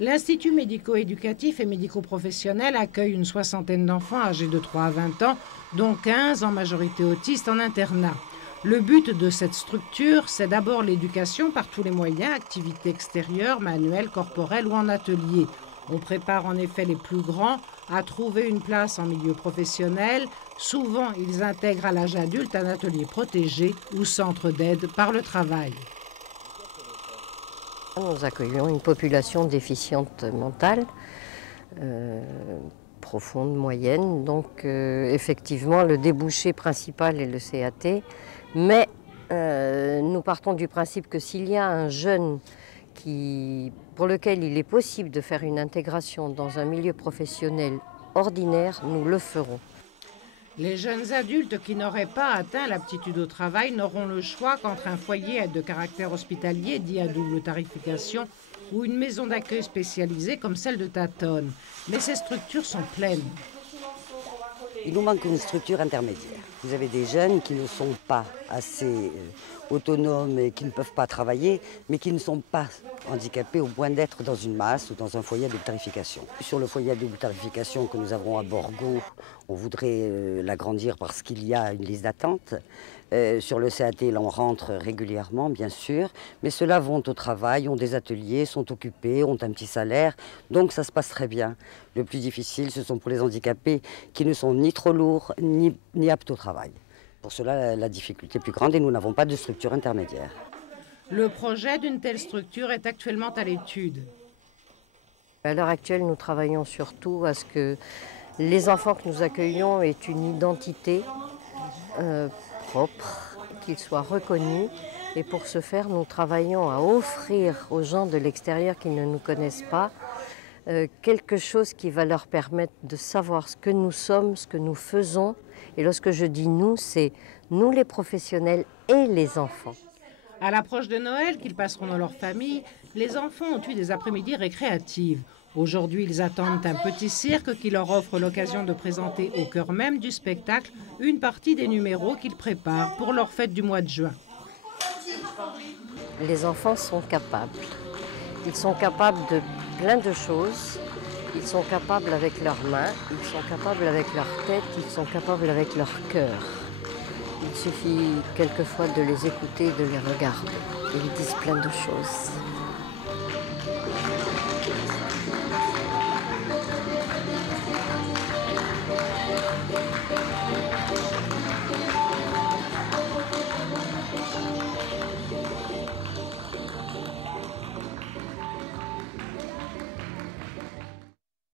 L'Institut médico-éducatif et médico-professionnel accueille une soixantaine d'enfants âgés de 3 à 20 ans, dont 15 en majorité autistes en internat. Le but de cette structure, c'est d'abord l'éducation par tous les moyens, activités extérieures, manuelles, corporelles ou en atelier. On prépare en effet les plus grands à trouver une place en milieu professionnel. Souvent, ils intègrent à l'âge adulte un atelier protégé ou centre d'aide par le travail. Nous accueillons une population déficiente mentale, profonde, moyenne. Donc effectivement, le débouché principal est le CAT. Mais nous partons du principe que s'il y a un jeune pour lequel il est possible de faire une intégration dans un milieu professionnel ordinaire, nous le ferons. Les jeunes adultes qui n'auraient pas atteint l'aptitude au travail n'auront le choix qu'entre un foyer de caractère hospitalier dit à double tarification ou une maison d'accueil spécialisée comme celle de Tatonne. Mais ces structures sont pleines. Il nous manque une structure intermédiaire. Vous avez des jeunes qui ne sont pas assez autonomes et qui ne peuvent pas travailler, mais qui ne sont pas handicapés au point d'être dans une masse ou dans un foyer à double tarification. Sur le foyer à double tarification que nous avons à Borgo, on voudrait l'agrandir parce qu'il y a une liste d'attente. Sur le CAT, là, on rentre régulièrement, bien sûr, mais ceux-là vont au travail, ont des ateliers, sont occupés, ont un petit salaire, donc ça se passe très bien. Le plus difficile, ce sont pour les handicapés qui ne sont ni trop lourds, ni aptes au travail. Pour cela, la difficulté est plus grande et nous n'avons pas de structure intermédiaire. Le projet d'une telle structure est actuellement à l'étude. À l'heure actuelle, nous travaillons surtout à ce que les enfants que nous accueillons aient une identité propre, qu'ils soient reconnus. Et pour ce faire, nous travaillons à offrir aux gens de l'extérieur qui ne nous connaissent pas quelque chose qui va leur permettre de savoir ce que nous sommes, ce que nous faisons. Et lorsque je dis nous, c'est nous les professionnels et les enfants. À l'approche de Noël, qu'ils passeront dans leur famille, les enfants ont eu des après-midi récréatives. Aujourd'hui, ils attendent un petit cirque qui leur offre l'occasion de présenter au cœur même du spectacle une partie des numéros qu'ils préparent pour leur fête du mois de juin. Les enfants sont capables. Ils sont capables de plein de choses. Ils sont capables avec leurs mains, ils sont capables avec leur tête, ils sont capables avec leur cœur. Il suffit quelquefois de les écouter, de les regarder. Ils disent plein de choses.